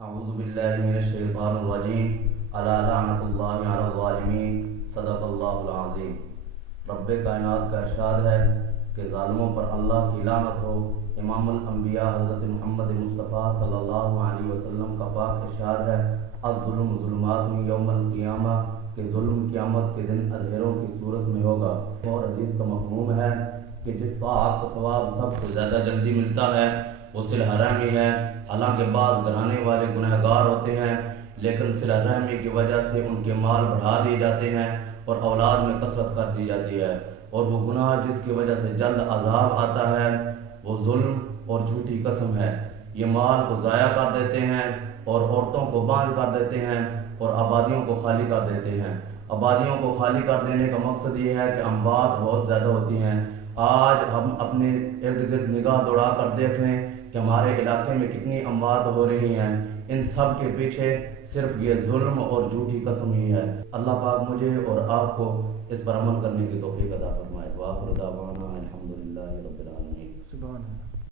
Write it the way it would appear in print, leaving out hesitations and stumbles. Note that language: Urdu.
اعوذ باللہ من الشیطان الرجیم الا لعنۃ اللہ علی الظالمین صدق اللہ العظیم۔ رب کائنات کا ارشاد ہے کہ ظالموں پر اللہ کی لعنت ہو۔ امام الانبیاء حضرت محمد مصطفیٰ صلی اللہ علیہ وسلم کا پاک ارشاد ہے الظلم ظلمات یوم القیامہ، کہ ظلم قیامت کے دن اندھیروں کی صورت میں ہوگا۔ اور حدیث کا مفہوم ہے کہ جس طاعت کا ثواب سب سے زیادہ جلدی ملتا ہے وہ صلہ رحمی ہے۔ حالانکہ بعض گھرانے والے گنہگار ہوتے ہیں لیکن صلہ رحمی کی وجہ سے ان کے مال بڑھا دیے جاتے ہیں اور اولاد میں کثرت کر دی جاتی ہے، اور وہ گناہ جس کی وجہ سے جلد عذاب آتا ہے وہ ظلم اور جھوٹی قسم ہے۔ یہ مال کو ضائع کر دیتے ہیں اور عورتوں کو باندھ کر دیتے ہیں اور آبادیوں کو خالی کر دیتے ہیں۔ آبادیوں کو خالی کر دینے کا مقصد یہ ہے کہ اموات بہت زیادہ ہوتی ہیں۔ آج ہم اپنے ارد گرد نگاہ دوڑا کر دیکھ لیں کہ ہمارے علاقے میں کتنی اموات ہو رہی ہیں۔ ان سب کے پیچھے صرف یہ ظلم اور جھوٹی قسم ہی ہے۔ اللہ پاک مجھے اور آپ کو اس پر عمل کرنے کی توفیق عطا فرمائے۔ وآخر دعوانا الحمدللہ رب العالمین۔ سبحان اللہ۔